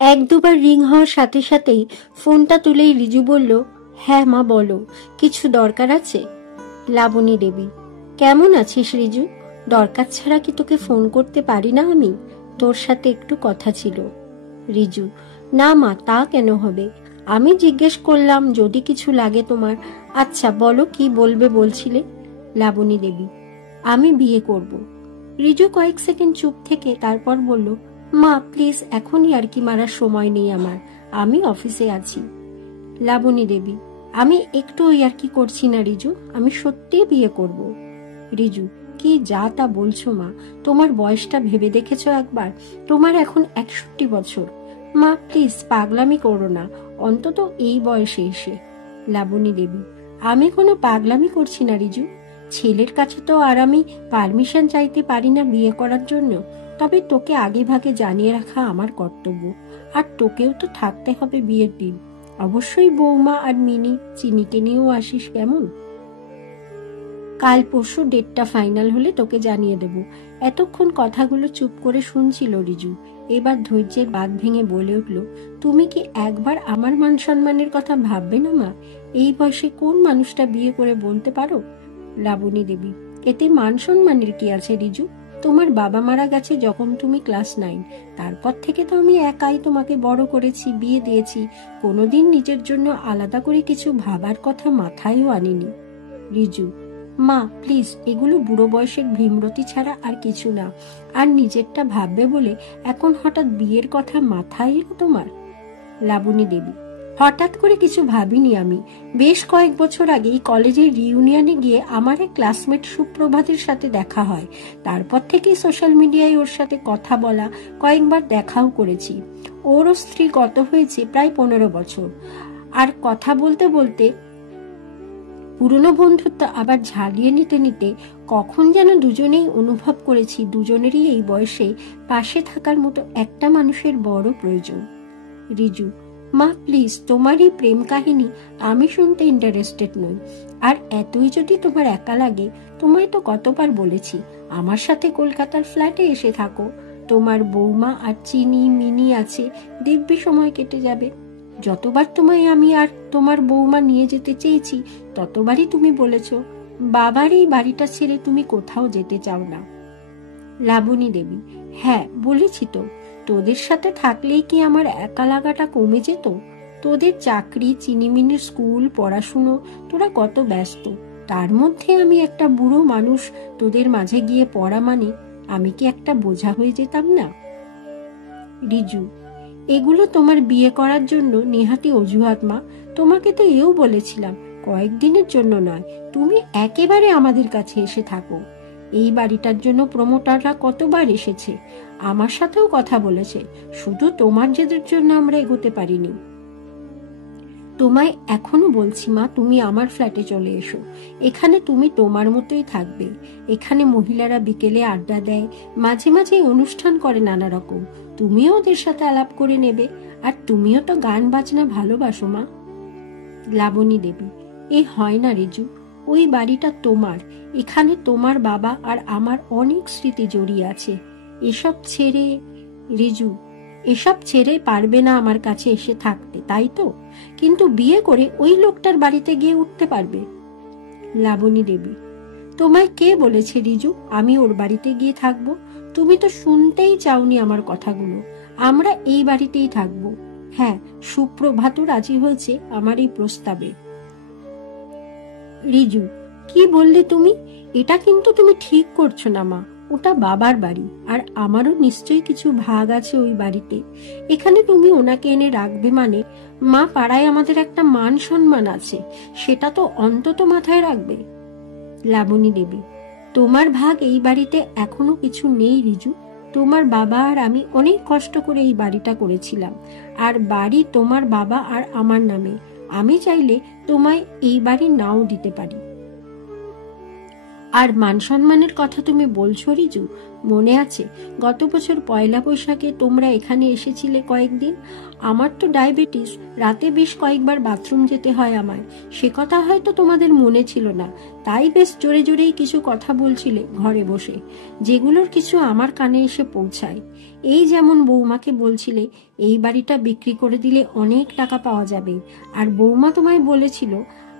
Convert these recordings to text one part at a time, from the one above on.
এক দুবার রিং হওয়ার সাথে সাথেই ফোনটা তুলেই রিজু বলল, হ্যাঁ মা বলো, কিছু দরকার আছে? লাবণী দেবী: কেমন আছিস রিজু? দরকার ছাড়া কি তোকে ফোন করতে পারি না আমি? তোর সাথে একটু কথা ছিল। রিজু: না মা, তা কেন হবে? আমি জিজ্ঞেস করলাম যদি কিছু লাগে তোমার। আচ্ছা বলো, কি বলবে বলছিলে? লাবণী দেবী: আমি বিয়ে করব। রিজু কয়েক সেকেন্ড চুপ থেকে তারপর বলল, মা প্লিজ, এখনই আর কি মারার সময় নেই আমার, আমি অফিসে আছি। লাবণী দেবী: আমি একটু আর কি করছি না রিজু, আমি সত্যিই বিয়ে করব। রিজু: কি যা তা বলছো মা? তোমার বয়সটা ভেবে দেখেছো একবার? তোমার এখন 61 বছর। মা প্লিজ পাগলামি করো না, অন্তত এই বয়সে এসে। লাবণী দেবী: আমি কোনো পাগলামি করছি না রিজু। ছেলের কাছে তো আর আমি পারমিশন চাইতে পারি না বিয়ে করার জন্য, তবে তোকে আগে ভাগে জানিয়ে রাখা আমার কর্তব্য। আর তোকেও তো থাকতে হবে বিয়ের দিন। অবশ্যই বৌমা আর মিনি চিনিকে নিয়েও আসিস, কেমন? কাল পরশু ডেটটা ফাইনাল হলে তোকে জানিয়ে দেব। এতক্ষণ কথাগুলো চুপ করে শুনছিল রিজু। এবার ধৈর্যের বাঁধ ভেঙে বলে উঠল, তুমি কি একবার আমার মান সম্মানের কথা ভাববে না মা? এই বয়সে কোন মানুষটা বিয়ে করে বলতে পারো? লাবণী দেবী: এতে মান সম্মানের কি আছে রিজু? তোমার বাবা মারা গেছে যখন তুমি ক্লাস 9, তারপর থেকে তো আমি একাই তোমাকে বড় করেছি, বিয়ে দিয়েছি। কোনোদিন নিজের জন্য আলাদা করে কিছু ভাবার কথা মাথায়ও আনিনি। রিজু: মা প্লিজ, এগুলো বুড়ো বয়সের ভীমরতি ছাড়া আর কিছু না। আর নিজেরটা ভাববে বলে এখন হঠাৎ বিয়ের কথা মাথায় এলো তোমার? লাবণী দেবী: হঠাৎ করে কিছু ভাবিনি আমি। বেশ কয়েক বছর আগেই কলেজের রিউনিয়নে গিয়ে আমার এক ক্লাসমেট সুপ্রভাতের সাথে দেখা হয়। তারপর থেকেই সোশ্যাল মিডিয়ায় ওর সাথে কথা বলা, কয়েকবার দেখাও করেছি। ওরও স্ত্রী গত হয়েছে প্রায় 15 বছর। আর কথা বলতে বলতে পুরনো বন্ধুত্ব আবার ঝালিয়ে নিতে নিতে কখন যেন দুজনেই অনুভব করেছি দুজনেরই এই বয়সে পাশে থাকার মতো একটা মানুষের বড় প্রয়োজন। রিজু: মা প্লিজ, তোমার এই প্রেম কাহিনী আমি শুনতে ইন্টারেস্টেড নই। আর এতই যদি তোমার একা লাগে, তোমায় তো কতবার বলেছি আমার সাথে কলকাতার ফ্ল্যাটে এসে থাকো। তোমার বৌমা আর চিনি মিনি আছে, দিব্যি সময় কেটে যাবে। যতবার তোমায় আমি আর তোমার বৌমা নিয়ে যেতে চেয়েছি, ততবারই তুমি বলেছ বাবার এই বাড়িটা ছেড়ে তুমি কোথাও যেতে চাও না। লাবণী দেবী: হ্যাঁ বলেছি তো। তোদের সাথে থাকলেই কি আমার একা লাগাটা কমে যেত? তোদের চাকরি, চিনিমিনির স্কুল, পড়াশুনো, তোরা কত ব্যস্ত। তার মধ্যে আমি একটা বুড়ো মানুষ তোদের মাঝে গিয়ে পড়া মানে আমি কি একটা বোঝা হয়ে যেতাম না? রিজু: এগুলো তোমার বিয়ে করার জন্য নেহাতি অজুহাত মা। তোমাকে তো এও বলেছিলাম কয়েকদিনের জন্য নয়, তুমি একেবারে আমাদের কাছে এসে থাকো। এই বাড়িটার জন্য প্রমোটাররা কতবার এসেছে, আমার সাথেও কথা বলেছে। শুধু তোমার জেদের জন্য আমরা এগোতে পারিনি। তোমায় এখনো বলছি মা, তুমি আমার ফ্ল্যাটে চলে এসো। এখানে তুমি তোমার মতোই থাকবে। এখানে মহিলারা বিকেলে আড্ডা দেয়, মাঝে মাঝে অনুষ্ঠান করে নানা রকম। তুমিও ওদের সাথে আলাপ করে নেবে। আর তুমিও তো গান বাজনা ভালোবাসো মা। লাবণী দেবী: এ হয় না রিজু, ওই বাড়িটা তোমার। এখানে তোমার বাবা আর আমার অনেক স্মৃতি জড়িয়ে আছে। এসব ছেড়ে রিজু: এসব ছেড়ে পারবে না আমার কাছে এসে থাকতে, তাই তো? কিন্তু বিয়ে করে ওই লোকটার বাড়িতে গিয়ে উঠতে পারবে। লাবণী দেবী: তোমায় কে বলেছে রিজু আমি ওর বাড়িতে গিয়ে থাকবো? তুমি তো শুনতেই চাওনি আমার কথাগুলো। আমরা এই বাড়িতেই থাকবো। হ্যাঁ, সুপ্রভাতও রাজি হয়েছে আমার এই প্রস্তাবে। রিজু: কি বললে তুমি? এটা কিন্তু তুমি ঠিক করছো না মা। ওটা বাবার বাড়ি, আর আমারও নিশ্চয়ই কিছু ভাগ আছে ওই বাড়িতে। এখানে তুমি ওনাকে এনে রাখবে মানে? মা, পাড়ায় আমাদের একটা মান সম্মান আছে, সেটা তো অন্তত মাথায় রাখবে। লাবণী দেবী: তোমার ভাগ এই বাড়িতে এখনো কিছু নেই রিজু। তোমার বাবা আর আমি অনেক কষ্ট করে এই বাড়িটা করেছিলাম। আর বাড়ি তোমার বাবা আর আমার নামে। আমি চাইলে তোমায় এই বাড়ি নাও দিতে পারি। আর মান সম্মানের কথা তুমি বলছো রিজু, মনে আছে গত বছর পয়লা বৈশাখে তোমরা এখানে এসেছিলে কয়েকদিন? আমার তো ডায়াবেটিস, রাতে বেশ কয়েকবার বাথরুম যেতে হয় আমায়। সে কথা হয়তো তোমাদের মনে ছিল না, তাই বেশ জোরে জোরেই কিছু কথা বলছিলে ঘরে বসে, যেগুলোর কিছু আমার কানে এসে পৌঁছায়। এই যেমন বৌমাকে বলছিলে এই বাড়িটা বিক্রি করে দিলে অনেক টাকা পাওয়া যাবে, আর বৌমা তোমায় বলেছিল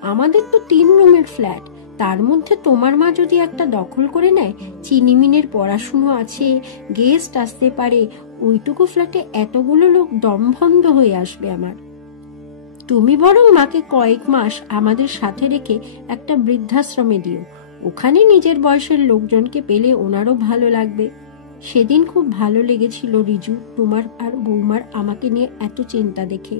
আমাদের তো 3 রুমের ফ্ল্যাট, তার মধ্যে তোমার মা যদি একটা দখল করে নেয়, চিনিমিনের পড়াশুনো আছে, গেস্ট আসতে পারে, ওইটুকু ফ্ল্যাটে এতগুলো লোক দমবন্ধ হয়ে আসবে আমার। তুমি বরং মাকে কয়েক মাস আমাদের সাথে রেখে একটা বৃদ্ধাশ্রমে দিও, ওখানে নিজের বয়সের লোকজনকে পেলে ওনারও ভালো লাগবে। সেদিন খুব ভালো লেগেছিল রিজু তোমার আর বৌমার আমাকে নিয়ে এত চিন্তা দেখে।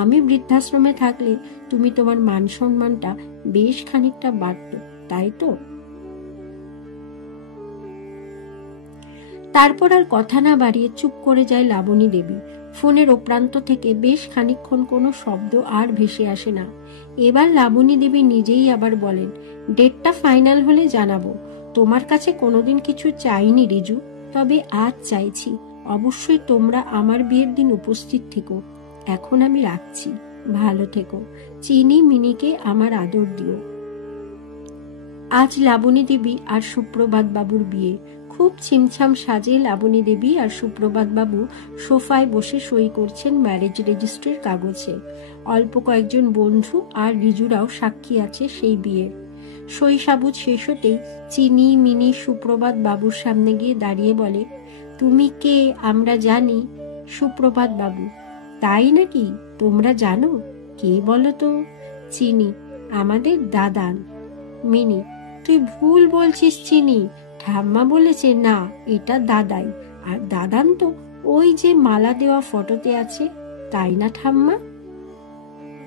আমি বৃদ্ধাশ্রমে থাকলে তুমি তোমার মান সম্মানটা বেশ খানিকটা বাড়ত, তাই তো? তারপর আর কথা না বাড়িয়ে চুপ করে যায় লাবণী দেবী। ফোনের ওপ্রান্ত থেকে বেশ খানিকক্ষণ কোনো শব্দ আর ভেসে আসে না। এবার লাবণী দেবী নিজেই আবার বলেন, ডেটটা ফাইনাল হলে জানাবো। তোমার কাছে কোনোদিন কিছু চাইনি রিজু, তবে আজ চাইছি, অবশ্যই তোমরা আমার বিয়ের দিন উপস্থিত থেকো। এখন আমি রাখছি, ভালো থেকো। চিনি মিনিকে আমার আদর দিও। আজ লাবণী দেবী আর সুপ্রভাত বাবুর বিয়ে। খুব ছিমছাম সাজে লাবণী দেবী আর সুপ্রভাত বাবু সোফায় বসে সই করছেন ম্যারেজ রেজিস্ট্রির কাগজে। অল্প কয়েকজন বন্ধু আর রিজুরাও সাক্ষী আছে সেই বিয়ের। সই সাবুত শেষ হতেই চিনি মিনি সুপ্রভাত বাবুর সামনে গিয়ে দাঁড়িয়ে বলে, তুমি কে আমরা জানি। সুপ্রভাত বাবু, তাই নাকি? তোমরা জানো? কে বলো তো? চিনি, আমাদের দাদান। মিনি, তুই ভুল বলছিস চিনি, ঠাম্মা বলেছে না এটা দাদাই, আর দাদান তো ওই যে মালা দেওয়া ফটোতে আছে, তাই না ঠাম্মা?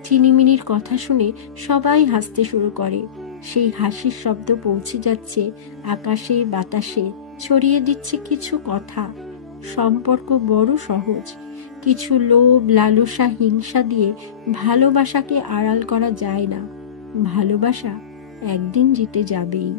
চিনিমিনির কথা শুনে সবাই হাসতে শুরু করে। সেই হাসির শব্দ পৌঁছে যাচ্ছে আকাশে বাতাসে, ছড়িয়ে দিচ্ছে কিছু কথা। সম্পর্ক বড় সহজ, কিছু লোভ লালসা হিংসা দিয়ে ভালোবাসাকে আড়াল করা যায় না। ভালোবাসা একদিন জিতে যাবেই।